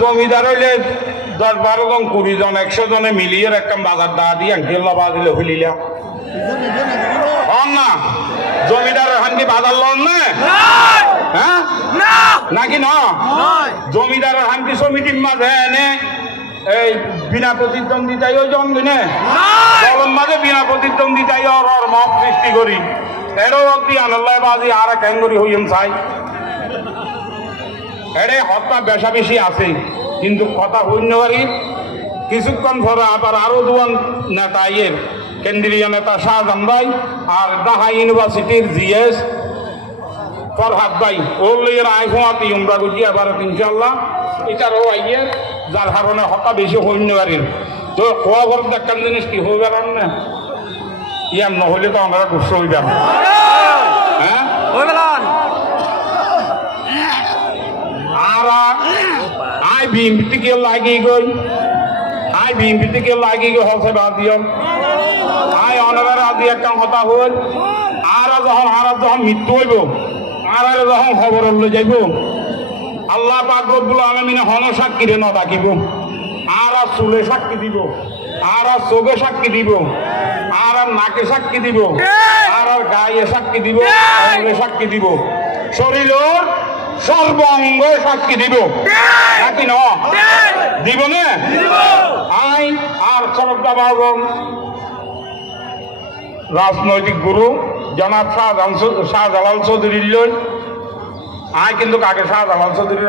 জমিদার হইলে 10-12 জন 20 জন 100 জনে মিলিয়ে একটা বাজার দা দিয়ে গেল্লা বাজিলে হইলিলা না জমিদার এখন কি বাজার লন না হ্যাঁ নাকি না জমিদার এখন কি সমিতির মাঝে এনে এই বিনা প্রতিদ্বন্দ্বিতায় ওই জন দিনে কলম মাঝে বিনা প্রতিদ্বন্দ্বিতায় ওর মত সৃষ্টি করি এরও অব্দি আনল্লাহ বাজি আর কেন করি হইম চাই এরে হত্যা বেশা বেশি আছে কিন্তু কথা হইন্য পারি কিছুক্ষণ পরে আবার আরো দুজন নেতা ইয়ের কেন্দ্রীয় নেতা শাহজাহান ভাই আর ঢাকা ইউনিভার্সিটির জিএস ফরহাদ ভাই ওর লইয়ের আইফোয়াতি উমরা গুজি আবার ইনশাল্লাহ এটারও আইয়ের যার কারণে হত্যা বেশি হইন্য পারি তো খোয়া ঘর দেখার জিনিস কি হয়ে বেড়ান না ইয়ার নহলে তো আমরা গুচ্ছ হয়ে যাবো হ্যাঁ আই বিএমপি থেকে লাগি গই হসে বাদ দিও আই অনার আদি একটা কথা হল আর যখন মৃত্যু হইব আর যখন খবর লই যাইব আল্লাহ পাক রব্বুল আলামিন হন সাক্ষীরে ন ডাকিব আর চুলে সাক্ষী দিব আর চোখে সাক্ষী দিব আর নাকে সাক্ষী দিব আর গায়ে সাক্ষী দিব সাক্ষী দিব শরীরের সর্বাঙ্গ সাক্ষী দিব নাকি ন দিব না আই আর সরকার রাজনৈতিক গুরু জনাব শাহজালাল চৌধুরীর লই আই কিন্তু কাকে শাহজালাল চৌধুরীর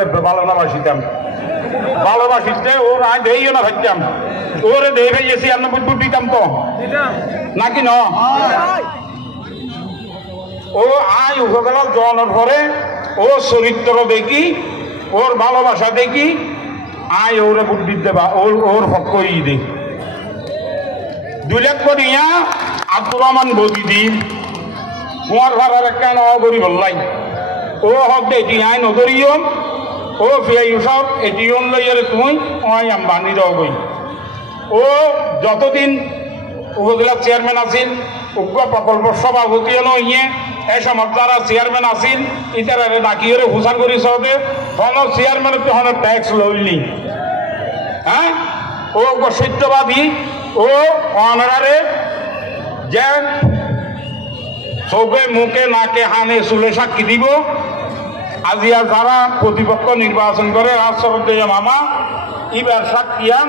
ভালোবাসিতে ওর আই দেইও না ভাবতাম ওরে দেই ফেলেছি আর বুট দিতাম তো নাকি ন ও আই উপজেলার জনের পরে ও চরিত্র দেখি ওর ভালোবাসা দেখি আয় ওরে বুদ্ধি দেবা ওর পক্ষই দে 2 লাখ করিয়া আব্দুর রহমান বদিদি কুমার ভাড়ার একটা নগরী বললাই ও হক এটি আই নগরীয় ও ফিয়াই সব এটি লইয়ার তুই ওই আম্বানি দই ও যতদিন উপজেলার চেয়ারম্যান আছেন উগ্র প্রকল্প সভাপতি হলো ইয়ে এই সময় যারা চেয়ারম্যান আছেন ইতারা ডাকিয়ে হুসান করি সবে হন চেয়ারম্যান হন ট্যাক্স লইলি হ্যাঁ ও সত্যবাদী ও অনারে যে চোখে মুখে নাকে হানে চুলে সাক্ষী দিব আজিয়া যারা প্রতিপক্ষ নির্বাচন করে রাষ্ট্রপতি মামা ইবার সাক্ষিয়ান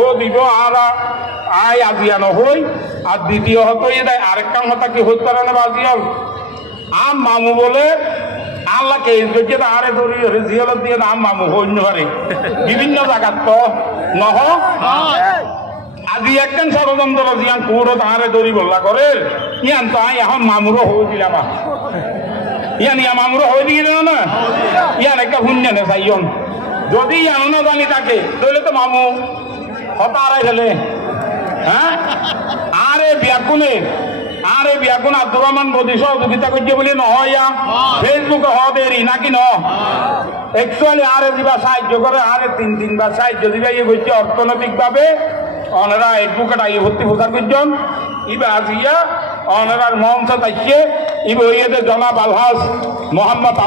ও দিব আর আয় আজিয়া নহই আর দ্বিতীয় হতো দেয় আরেকটা কথা কি হতে পারে না বাজিয়াল আম মামু বলে আল্লাহকে আরে ধরি জিয়ালত দিয়ে আম মামু হইন্য পারে বিভিন্ন জায়গার তো নহ আজি একখান ষড়যন্ত্র জিয়ান পুরো তাহারে দড়ি বললা করে ইয়ান তো আই এখন মামুরও হয়ে দিলাম ইয়ান ইয়া মামুরও হয়ে দিয়ে না ইয়ান একটা শূন্য নে চাইন যদি ইয়ান না জানি তাকে তাহলে তো মামু হতা আড়াই ফেলে হ্যাঁ আরে বিয়াকুন আব্দুর রহমান বদি সহযোগিতা করছে বলে নহয় ফেসবুকে হদেরি নাকি ন একচুয়ালি আরে দিবা সাহায্য করে আরে 3-3 সাহায্য দিবা ইয়ে করছে অর্থনৈতিকভাবে অনারা এডভোকেট আইয়ে ভর্তি প্রচার করছেন ইবা আজিয়া অনারার মঞ্চ তাইছে ইবা ইয়েদের জনাব আলহাজ মোহাম্মদ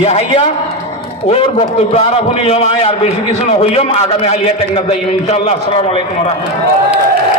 ইয়াহিয়া ওর বক্তব্য আর আপনি আর বেশি কিছু না হইলাম আগামী আলিয়া টেকনা যাই ইনশাআল্লাহ। আসসালামু আলাইকুম ওয়া রাহমাতুল্লাহ।